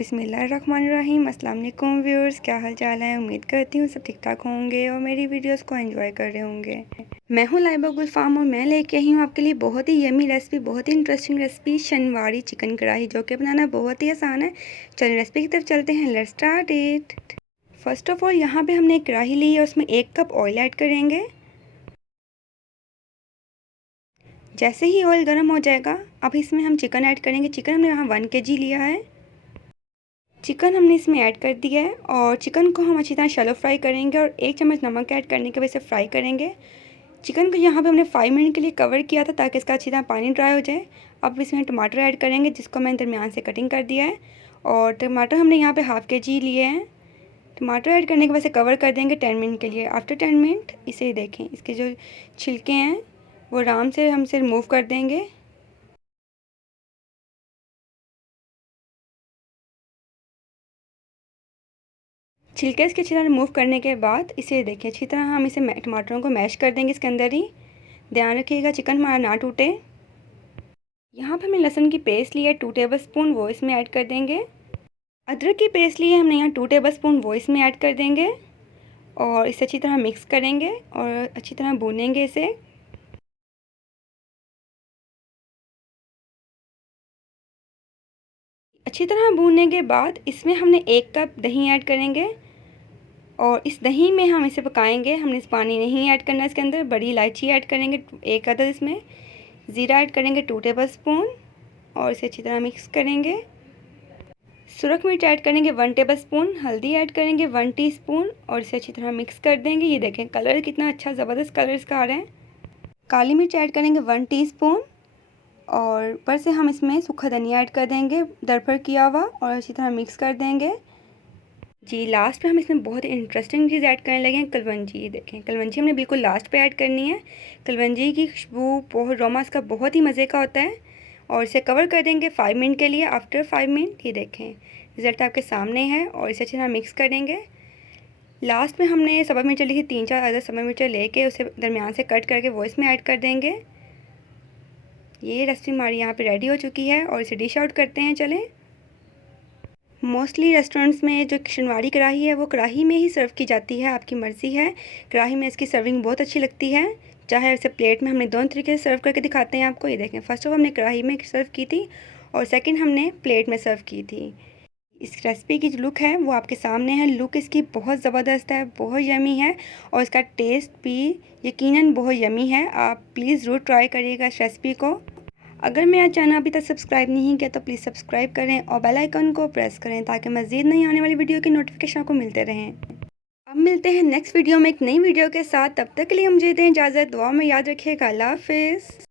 बिस्मिल्लाहिर्रहमानिर्रहीम। अस्सलाम वालेकुम व्यूअर्स, क्या हाल चाल है। उम्मीद करती हूँ सब ठीक ठाक होंगे और मेरी वीडियोस को एंजॉय कर रहे होंगे। मैं हूँ लाइबा गुलफाम और मैं लेके आई हूँ आपके लिए बहुत ही यमी रेसिपी, बहुत ही इंटरेस्टिंग रेसिपी, शनवारी चिकन कढ़ाई, जो कि बनाना बहुत ही आसान है। चलिए रेसिपी की तरफ चलते हैं। Let's start it. First of all यहाँ पर हमने एक कढ़ाई ली है, उसमें 1 कप ऑयल ऐड करेंगे। जैसे ही ऑयल गर्म हो जाएगा, अब इसमें हम चिकन ऐड करेंगे। चिकन हमने यहाँ 1 kg लिया है। चिकन हमने इसमें ऐड कर दिया है और चिकन को हम अच्छी तरह शैलो फ्राई करेंगे और 1 चम्मच नमक ऐड करने के वजह से फ्राई करेंगे। चिकन को यहाँ पे हमने 5 मिनट के लिए कवर किया था ताकि इसका अच्छी तरह पानी ड्राई हो जाए। अब इसमें टमाटर ऐड करेंगे, जिसको मैंने दरमियान से कटिंग कर दिया है। और टमाटर हमने यहाँ पे 1/2 kg लिए हैं। टमाटर ऐड करने के वजह से कवर कर देंगे 10 मिनट के लिए। आफ्टर 10 मिनट इसे देखें, इसके जो छिलके हैं वो आराम से हमसे रिमूव कर देंगे। छिलके इसके अच्छी तरह रिमूव करने के बाद इसे देखिए अच्छी तरह हम इसे टमाटरों को मैश कर देंगे इसके अंदर ही। ध्यान रखिएगा चिकन हमारा ना टूटे। यहाँ पर हमने लहसुन की पेस्ट ली है 2 टेबल स्पून, वो इसमें ऐड कर देंगे। अदरक की पेस्ट ली है हमने यहाँ 2 टेबल स्पून, वो इसमें ऐड कर देंगे और इसे अच्छी तरह मिक्स करेंगे और अच्छी तरह भूनेंगे इसे। अच्छी तरह भूनने के बाद इसमें हमने 1 कप दही ऐड करेंगे और इस दही में हम इसे पकाएंगे। हमने इस पानी नहीं ऐड करना, इसके अंदर बड़ी इलायची ऐड करेंगे 1 अदद, इसमें ज़ीरा ऐड करेंगे 2 टेबल स्पून और इसे अच्छी तरह मिक्स करेंगे। सुरख मिर्च ऐड करेंगे 1 टेबल स्पून, हल्दी ऐड करेंगे 1 टीस्पून और इसे अच्छी तरह मिक्स कर देंगे। ये देखें कलर कितना अच्छा ज़बरदस्त कलर इसका आ रहा है। काली मिर्च ऐड करेंगे 1 टीस्पून और ऊपर से हम इसमें सूखा धनिया ऐड कर देंगे दरदर किया हुआ और अच्छी तरह मिक्स कर देंगे। जी लास्ट पे हम इसमें बहुत इंटरेस्टिंग चीज़ ऐड करने लगे हैं, कलवंजी। ये देखें कलवंजी हमने बिल्कुल लास्ट पे ऐड करनी है। कलवंजी की खुशबू बहुत अरोमा इसका बहुत ही मज़े का होता है और इसे कवर कर देंगे 5 मिनट के लिए। आफ्टर 5 मिनट ये देखें रिज़ल्ट आपके सामने है और इसे अच्छी तरह मिक्स करेंगे। लास्ट में हमने सब्ज़ मिर्च ली थी 3-4 अदद सब्ज़ मिर्च लेके उसे दरमियान से कट करके वो इसमें ऐड कर देंगे। ये रेसिपी हमारी यहाँ पे रेडी हो चुकी है और इसे डिश आउट करते हैं। चलें, मोस्टली रेस्टोरेंट्स में जो शनवारी कढ़ाई है वो कढ़ाई में ही सर्व की जाती है, आपकी मर्ज़ी है। कढ़ाई में इसकी सर्विंग बहुत अच्छी लगती है, चाहे इसे प्लेट में। हमने दोनों तरीके से सर्व करके दिखाते हैं आपको। ये देखें फर्स्ट ऑफ हमने कढ़ाई में सर्व की थी और सेकंड हमने प्लेट में सर्व की थी। इस रेसिपी की जो लुक है वो आपके सामने है। लुक इसकी बहुत ज़बरदस्त है, बहुत यमी है और इसका टेस्ट भी यकीनन बहुत यमी है। आप प्लीज़ ज़रूर ट्राई करिएगा इस रेसिपी को। अगर मेरा चैनल अभी तक सब्सक्राइब नहीं किया तो प्लीज़ सब्सक्राइब करें और बेल आइकन को प्रेस करें ताकि मज़ीद नई आने वाली वीडियो की नोटिफिकेशन आपको मिलते रहें। अब मिलते हैं नेक्स्ट वीडियो में एक नई वीडियो के साथ। तब तक के लिए मुझे दें इजाज़त। दुआ में याद रखिएगा। अल्लाह हाफ़िज़।